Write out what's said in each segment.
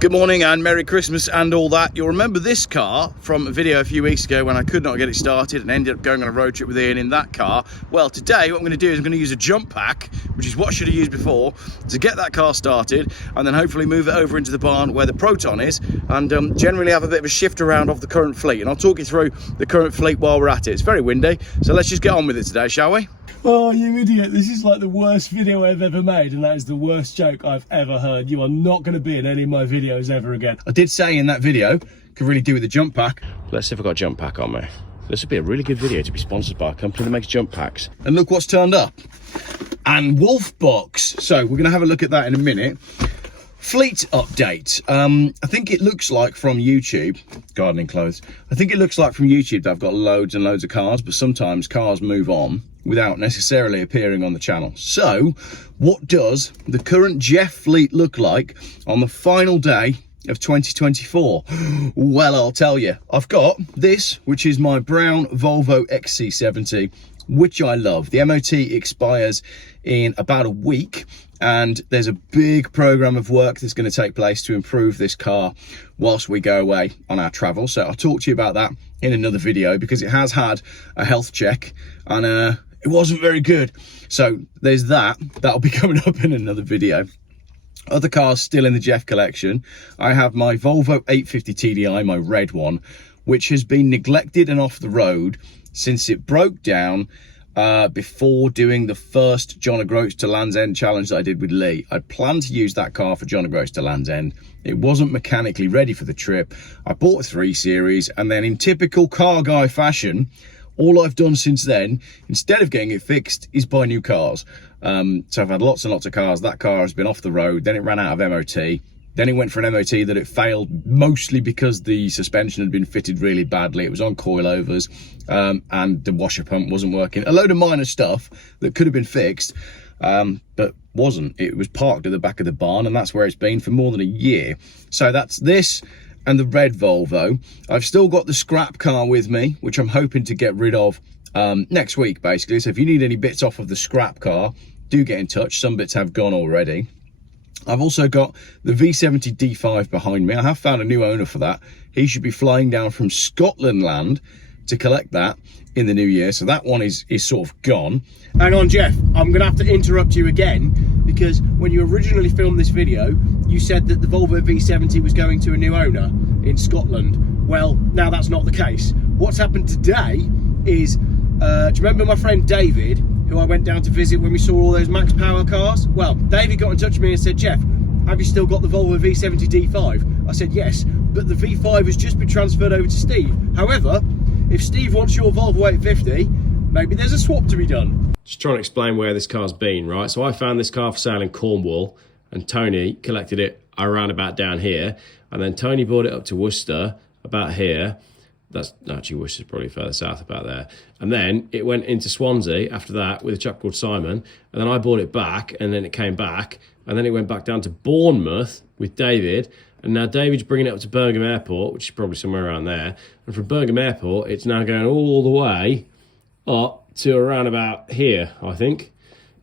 Good morning and Merry Christmas and all that. You'll remember this car from a video a few weeks ago when I could not get it started and ended up going on a road trip with Ian in that car. Well, today what I'm going to do is I'm going to use a jump pack, which is what I should have used before, to get that car started and then hopefully move it over into the barn where the Proton is and generally have a bit of a shift around of the current fleet. And I'll talk you through the current fleet while we're at it. It's very windy, so let's just get on with it today, shall we? Oh, you idiot. This is like the worst video I've ever made, and that is the worst joke I've ever heard. You are not going to be in any of my videos ever again. I did say in that video, could really do with a jump pack. Let's see if I've got a jump pack on me. This would be a really good video to be sponsored by a company that makes jump packs. And look what's turned up. And Wolfbox. So we're going to have a look at that in a minute. Fleet update. I think it looks like from YouTube, gardening clothes. I think it looks like from YouTube that I've got loads and loads of cars, but sometimes cars move on without necessarily appearing on the channel. So what does the current Geoff fleet look like on the final day of 2024? Well, I'll tell you. I've got this, which is my brown Volvo XC70, which I love. The MOT expires in about a week, and there's a big program of work that's going to take place to improve this car whilst we go away on our travel. So I'll talk to you about that in another video, because it has had a health check and it wasn't very good. So there's that. That'll be coming up in another video. Other cars still in the Geoff collection. I have my Volvo 850 TDI, my red one, which has been neglected and off the road since it broke down before doing the first John O'Groats to Land's End challenge that I did with Lee. I planned to use that car for John O'Groats to Land's End. It wasn't mechanically ready for the trip. I bought a 3 Series, and then in typical car guy fashion, all I've done since then, instead of getting it fixed, is buy new cars. So I've had lots and lots of cars. That car has been off the road, then it ran out of MOT. Then it went for an MOT that it failed, mostly because the suspension had been fitted really badly. It was on coilovers, and the washer pump wasn't working. A load of minor stuff that could have been fixed, but wasn't. It was parked at the back of the barn, and that's where it's been for more than a year. So that's this and the red Volvo. I've still got the scrap car with me, which I'm hoping to get rid of next week, basically. So if you need any bits off of the scrap car, do get in touch. Some bits have gone already. I've also got the V70 D5 behind me. I have found a new owner for that. He should be flying down from Scotland land to collect that in the new year. So that one is sort of gone. Hang on, Geoff. I'm going to have to interrupt you again, because when you originally filmed this video, you said that the Volvo V70 was going to a new owner in Scotland. Well, now that's not the case. What's happened today is, do you remember my friend David, who I went down to visit when we saw all those max power cars? Well, David got in touch with me and said, Geoff, have you still got the Volvo V70 D5? I said, yes, but the V5 has just been transferred over to Steve. However, if Steve wants your Volvo 850, maybe there's a swap to be done. Just trying to explain where this car's been, right? So I found this car for sale in Cornwall, and Tony collected it around about down here, and then Tony brought it up to Worcester about here. That's actually Worcester's probably further south about there. And then it went into Swansea after that with a chap called Simon. And then I bought it back, and then it came back. And then it went back down to Bournemouth with David. And now David's bringing it up to Birmingham Airport, which is probably somewhere around there. And from Birmingham Airport, it's now going all the way up to around about here, I think,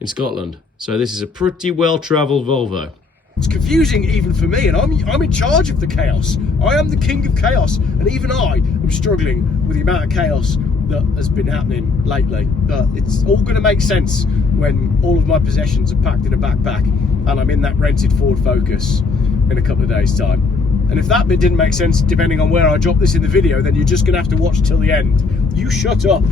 in Scotland. So this is a pretty well-travelled Volvo. It's confusing even for me, and I'm in charge of the chaos. I am the king of chaos, and even I am struggling with the amount of chaos that has been happening lately. But it's all going to make sense when all of my possessions are packed in a backpack and I'm in that rented Ford Focus in a couple of days' time. And if that bit didn't make sense, depending on where I drop this in the video, then you're just going to have to watch till the end. You shut up.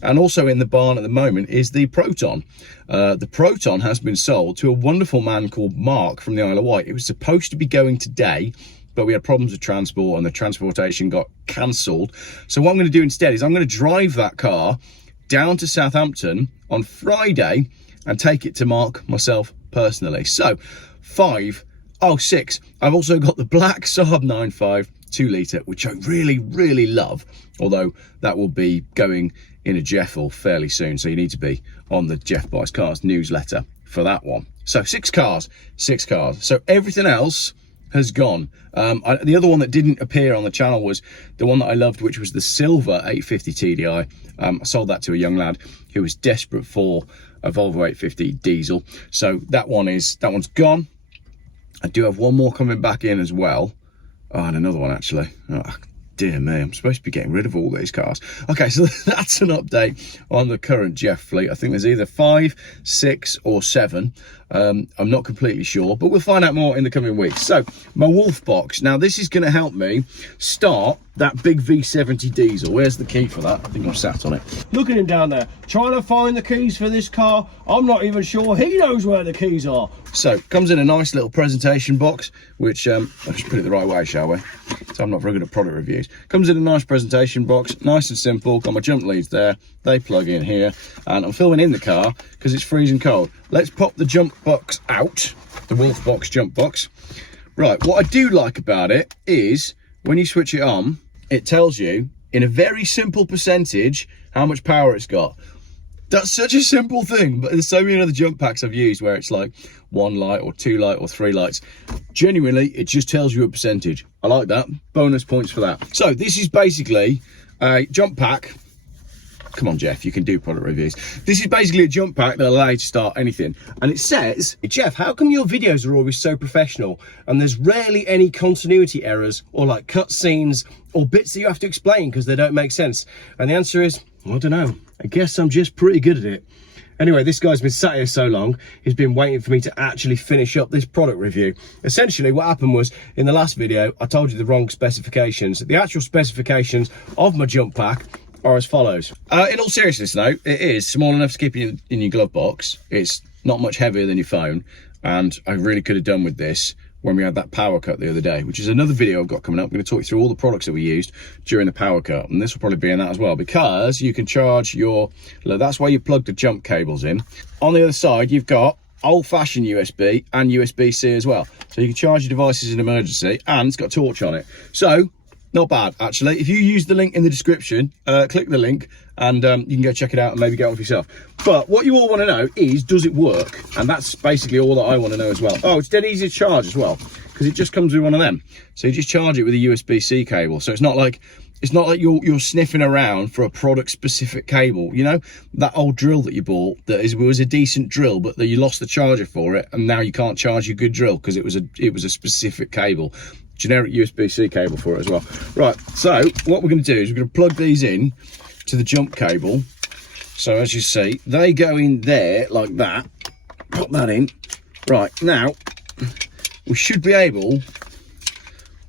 And also in the barn at the moment is the Proton. The Proton has been sold to a wonderful man called Mark from the Isle of Wight. It was supposed to be going today, but we had problems with transport and the transportation got cancelled. So what I'm going to do instead is I'm going to drive that car down to Southampton on Friday and take it to Mark myself personally. So 6. I've also got the black Saab 9.5 2-litre, which I really, really love, although that will be going in a Geoff fairly soon, so you need to be on the Geoff Buys Cars newsletter for that one. So 6 cars. So everything else has gone. The other one that didn't appear on the channel was the one that I loved, which was the silver 850 TDI. I sold that to a young lad who was desperate for a Volvo 850 diesel. So that one's gone. I do have one more coming back in as well. Oh, and another one actually. Oh, dear me, I'm supposed to be getting rid of all these cars. Okay, so that's an update on the current Geoff fleet. I think there's either 5, 6 or 7. I'm not completely sure, but we'll find out more in the coming weeks. So my Wolfbox, now this is going to help me start that big V70 diesel. Where's the key for that? I think I'm sat on it. Look at him down there, trying to find the keys for this car. I'm not even sure he knows where the keys are. So, comes in a nice little presentation box, which, I'll just put it the right way, shall we? So I'm not very good at product reviews. Comes in a nice presentation box, nice and simple. Got my jump leads there, they plug in here, and I'm filming in the car because it's freezing cold. Let's pop the jump box out, the Wolfbox jump box. Right, what I do like about it is, when you switch it on, it tells you, in a very simple percentage, how much power it's got. That's such a simple thing, but there's so many other jump packs I've used where it's like 1 light or 2 light or 3 lights. Genuinely, it just tells you a percentage. I like that. Bonus points for that. So this is basically a jump pack. Come on, Geoff, you can do product reviews. This is basically a jump pack that allows you to start anything. And it says, Geoff, how come your videos are always so professional and there's rarely any continuity errors or like cut scenes or bits that you have to explain because they don't make sense? And the answer is, I don't know. I guess I'm just pretty good at it. Anyway, this guy's been sat here so long, he's been waiting for me to actually finish up this product review. Essentially, what happened was, in the last video, I told you the wrong specifications. The actual specifications of my jump pack are as follows. In all seriousness though, it is small enough to keep in your glove box. It's not much heavier than your phone, and I really could have done with this when we had that power cut the other day, which is another video I've got coming up. I'm going to talk you through all the products that we used during the power cut, and this will probably be in that as well, because you can charge your, look, that's where you plug the jump cables in. On the other side, you've got old-fashioned USB and USB-C as well, so you can charge your devices in emergency, and it's got a torch on it. So not bad, actually. If you use the link in the description, click the link, and you can go check it out and maybe get one for yourself. But what you all want to know is, does it work? And that's basically all that I want to know as well. Oh, it's dead easy to charge as well, because it just comes with one of them. So you just charge it with a USB-C cable. So it's not like you're sniffing around for a product-specific cable. You know, that old drill that you bought that was a decent drill, but that you lost the charger for it, and now you can't charge your good drill because it was a specific cable. Generic USB-C cable for it as well. Right, so what we're going to do is we're going to plug these in to the jump cable. So as you see, they go in there like that. Pop that in. Right, now we should be able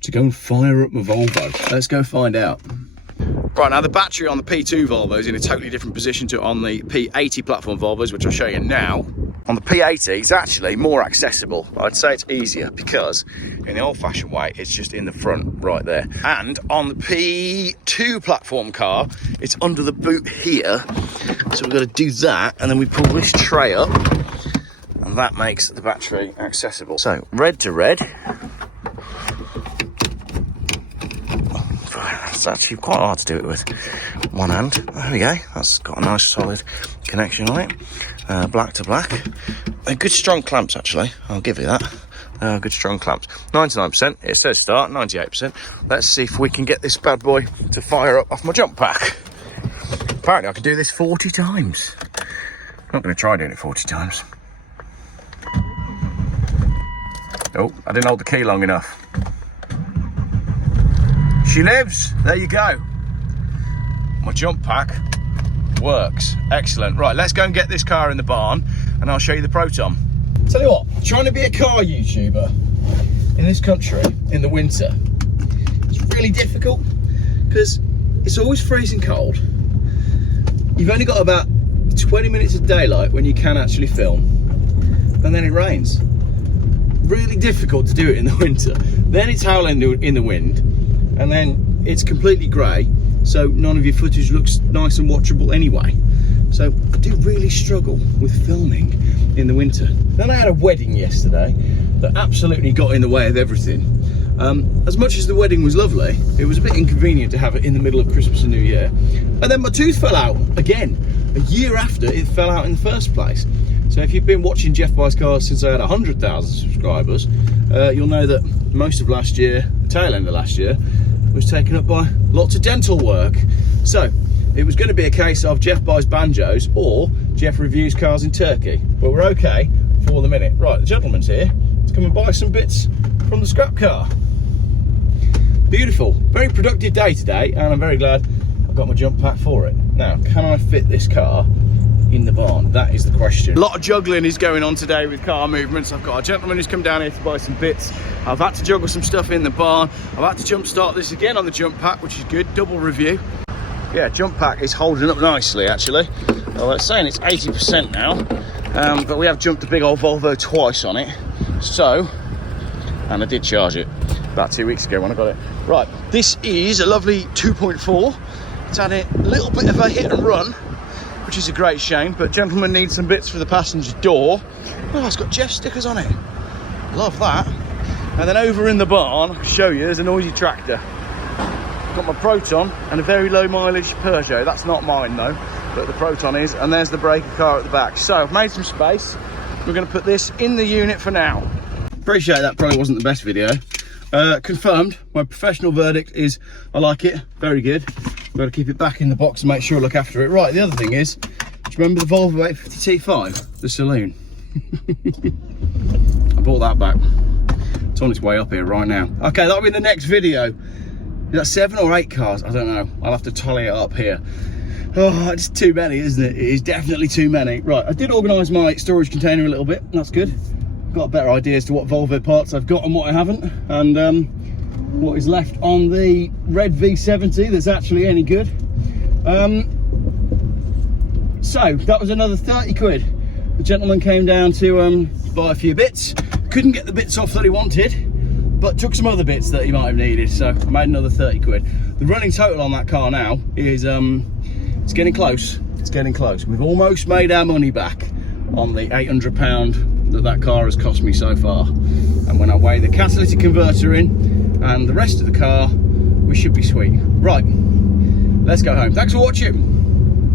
to go and fire up my Volvo. Let's go find out. Right, now the battery on the P2 Volvo is in a totally different position to on the P80 platform Volvos, which I'll show you now. On the P80, it's actually more accessible. I'd say it's easier because in the old-fashioned way, it's just in the front right there. And on the P2 platform car, it's under the boot here. So we've got to do that, and then we pull this tray up, and that makes the battery accessible. So red to red. It's actually quite hard to do it with one hand. There we go. That's got a nice solid connection on it. Black to black. They're good strong clamps, actually. I'll give you that. Good strong clamps. 99%. It says start. 98%. Let's see if we can get this bad boy to fire up off my jump pack. Apparently, I can do this 40 times. I'm not going to try doing it 40 times. Oh, I didn't hold the key long enough. She lives. There you go. My jump pack works. Excellent. Right, let's go and get this car in the barn and I'll show you the Proton. Tell you what, trying to be a car YouTuber in this country in the winter, it's really difficult because it's always freezing cold. You've only got about 20 minutes of daylight when you can actually film, and then it rains. Really difficult to do it in the winter. Then it's howling in the wind, and then it's completely grey, so none of your footage looks nice and watchable anyway. So I do really struggle with filming in the winter. Then I had a wedding yesterday that absolutely got in the way of everything. As much as the wedding was lovely, it was a bit inconvenient to have it in the middle of Christmas and New Year. And then my tooth fell out again, a year after it fell out in the first place. So if you've been watching Geoff Buys Cars since I had 100,000 subscribers, you'll know that most of last year, tail end of last year, was taken up by lots of dental work. So it was going to be a case of Geoff buys banjos or Geoff reviews cars in Turkey. But we're okay for the minute. Right, the gentleman's here to come and buy some bits from the scrap car. Beautiful, very productive day today, and I'm very glad I've got my jump pack for it. Now, can I fit this car in the barn? That is the question. A lot of juggling is going on today with car movements. I've got a gentleman who's come down here to buy some bits. I've had to juggle some stuff in the barn. I've had to jump start this again on the jump pack, which is good, double review. Yeah, jump pack is holding up nicely actually. Well, it's saying it's 80% now, but we have jumped the big old Volvo twice on it. So, and I did charge it about 2 weeks ago when I got it. Right, this is a lovely 2.4. It's had a little bit of a hit and run, which is a great shame, but gentlemen need some bits for the passenger door. Oh, it's got Geoff stickers on it. Love that. And then over in the barn, I'll show you, there's a noisy tractor. Got my Proton and a very low mileage Peugeot. That's not mine though, but the Proton is. And there's the breaker car at the back. So I've made some space. We're going to put this in the unit for now. Appreciate that probably wasn't the best video. Confirmed, my professional verdict is I like it, very good. Got to keep it back in the box and make sure I look after it. Right, the other thing is, do you remember the Volvo 850 T5, the saloon? I bought that back. It's on its way up here right now. Okay, that'll be in the next video. Is that 7 or 8 cars? I don't know. I'll have to tally it up here. Oh, it's too many, isn't it? It is definitely too many. Right, I did organise my storage container a little bit. That's good. Got a better idea as to what Volvo parts I've got and what I haven't, and what is left on the red V70 that's actually any good. So that was another 30 quid. The gentleman came down to buy a few bits. Couldn't get the bits off that he wanted, but took some other bits that he might have needed, so I made another 30 quid. The running total on that car now is it's getting close. It's getting close. We've almost made our money back on the £800 that car has cost me so far. And when I weigh the catalytic converter in and the rest of the car, we should be sweet. Right, let's go home. Thanks for watching.